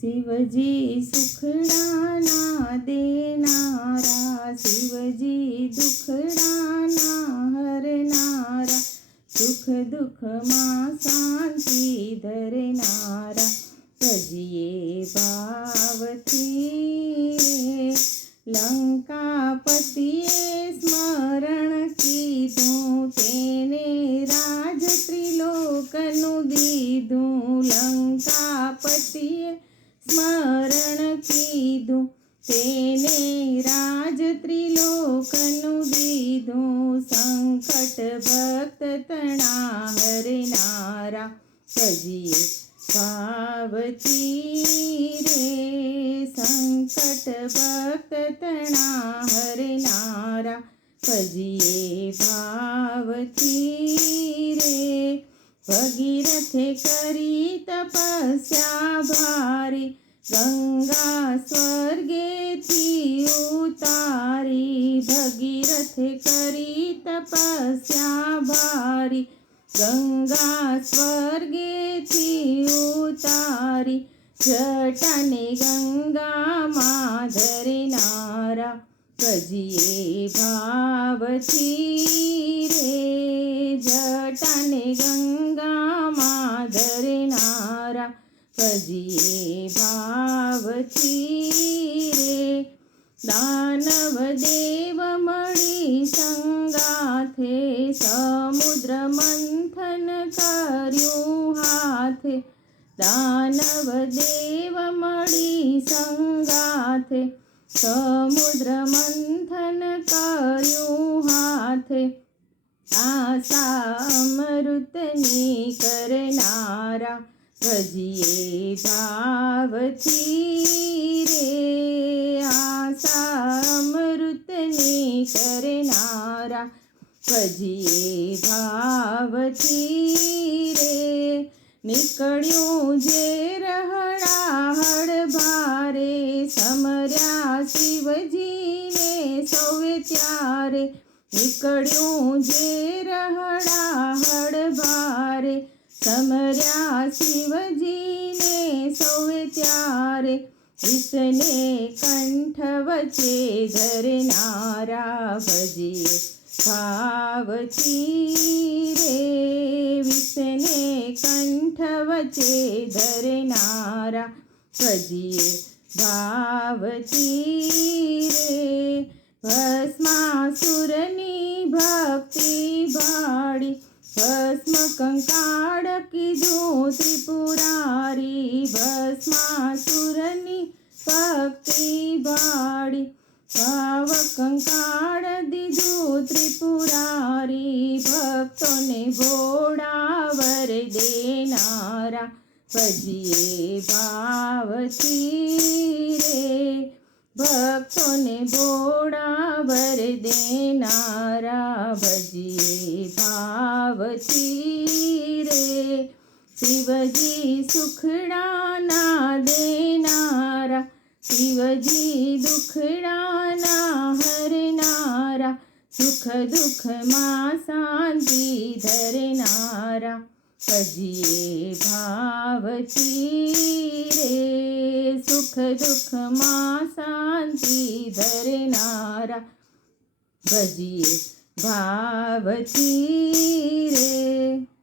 શિવજી સુખડાના દેનારા, શિવજી દુખડાના હરનારા, સુખ દુઃખમાં શાંતિ ધરનારા, સજીએ ભાવથી લંકાપતિએ સ્મરણ કીધું, તેને રાજ ત્રિલોકનું દીધું, લંકાપતિએ સ્મરણ કીધું, તેને રાજ ત્રિલોકનું દીધું સંકટ ભક્ત તણા હરનારા ભજીએ પાવતી રે, સંકટ ભક્ત તણા હરનારા ભજીએ ભાવથી રે ભગીરથે કરી તપસ્યા ભારે, ગંગા સ્વર્ગેથી ઉતારી. ભગીરથે કરી તપસ્યા ભારી, ગંગા સ્વર્ગેથી ઉતારી. જટાને ગંગામાં ધરનારા કજીએ ભાવથી રે. ભજીએ ભાવથી રે દાનવ દેવ મળી સંગાથે સમુદ્ર મંથન કર્યું હાથે દાનવ દેવ મળી સંગાથે સમુદ્ર મંથન કર્યું હાથે આશા અમૃતની કરનારા ભજીએ ભાવથી રે આશા અમૃતની કરનારા. ભજીએ ભાવથી રે નીકળ્યું જે રહડાહડ ભારે સમર્યા શિવજીને સૌએ ત્યારે. નીકળ્યું જે રહડાહડ ભારે સમર્યા શિવજીને સૌએ ત્યારે વિષને કંઠ વચ્ચે ધરનારા ભજીએ. ભાવથી રે વિષને કંઠ વચ્ચે ધરનારા ભજીએ. ભાવથી રે ભસ્માસુરની ભક્તિ ભાડી ભસ્મ કંકાળ કીધું ત્રિપુરારી ભસ્માસુરની ભક્તિ ભાડી ભાવ કંકાળ દીધું ત્રિપુરારી ભક્તોને ભોળાવર દેનારા ભજીએ ભાવથી રે ભક્તોને ભોળાવર દેનારા ભજીએ ભાવથી રે. શિવજી સુખડાના દેનારા, શિવજી દુખડાના હરનારા, સુખ દુઃખમાં શાંતિ ધરનારા ભજીએ ભાવથી દુઃખમાં શાંતિ ધરનારા. ભજીએ ભાવથી રે.